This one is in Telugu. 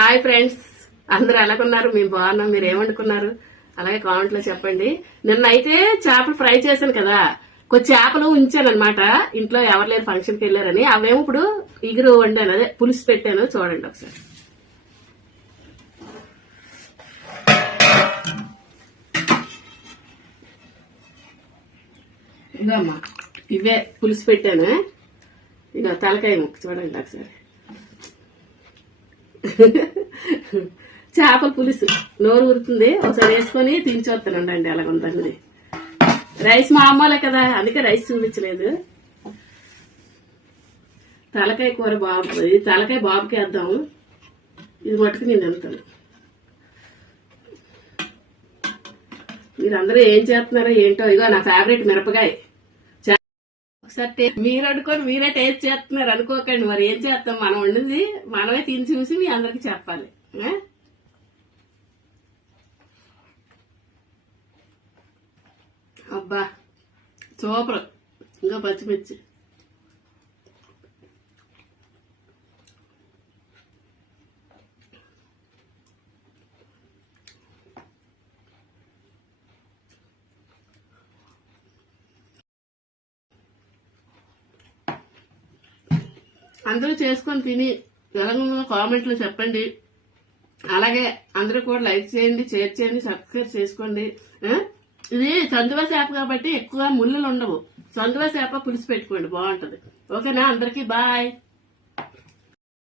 హాయ్ ఫ్రెండ్స్, అందరూ ఎలాగున్నారు? మేము బాగున్నాం. మీరు ఏమనుకున్నారు? అలాగే కామెంట్ లో చెప్పండి. నిన్న అయితే చేపలు ఫ్రై చేశాను కదా, కొంచెం చేపలు ఉంచాను అనమాట. ఇంట్లో ఎవరు లేరు, ఫంక్షన్ కి వెళ్ళారని. అవేమో ఇప్పుడు ఇగురు వండాను, అదే పులుసు పెట్టాను. చూడండి ఒకసారి. ఇదమ్మా, ఇవే పులుసు పెట్టాను. ఇక తలకాయ ముక్క చూడండి ఒకసారి. చేపల పులుసు నోరు ఊరుతుంది. ఒకసారి వేసుకొని తిని చూస్తానండి అలాగ ఉందండి. రైస్ మామూలే కదా, అందుకే రైస్ చూపించలేదు. తలకాయ కూర బాబు, ఇది తలకాయ బాబుకి వేద్దాము. ఇది మట్టుకు నేను తింటాను. మీరందరూ ఏం చేస్తున్నారో ఏంటో. ఇగో నా ఫేవరెట్ మిరపకాయ. ఒకసారి మీరు అనుకోని మీరే టేస్ట్ చేస్తున్నారు అనుకోకండి. మరి ఏం చేస్తాం, మనం వండింది మనమే తిని చూసి మీ అందరికి చెప్పాలి. అబ్బా సూపర్. ఇంకా పచ్చిమిర్చి. అందరూ చేసుకొని తిని తెలంగాణ కామెంట్లో చెప్పండి. అలాగే అందరూ కూడా లైక్ చేయండి, షేర్ చేయండి, సబ్స్క్రైబ్ చేసుకోండి. ఇది సందువ చేప కాబట్టి ఎక్కువ ముళ్ళులు ఉండవు. సందువ చేప పులుసు పెట్టుకోండి, బాగుంటది. ఓకేనా? అందరికీ బాయ్.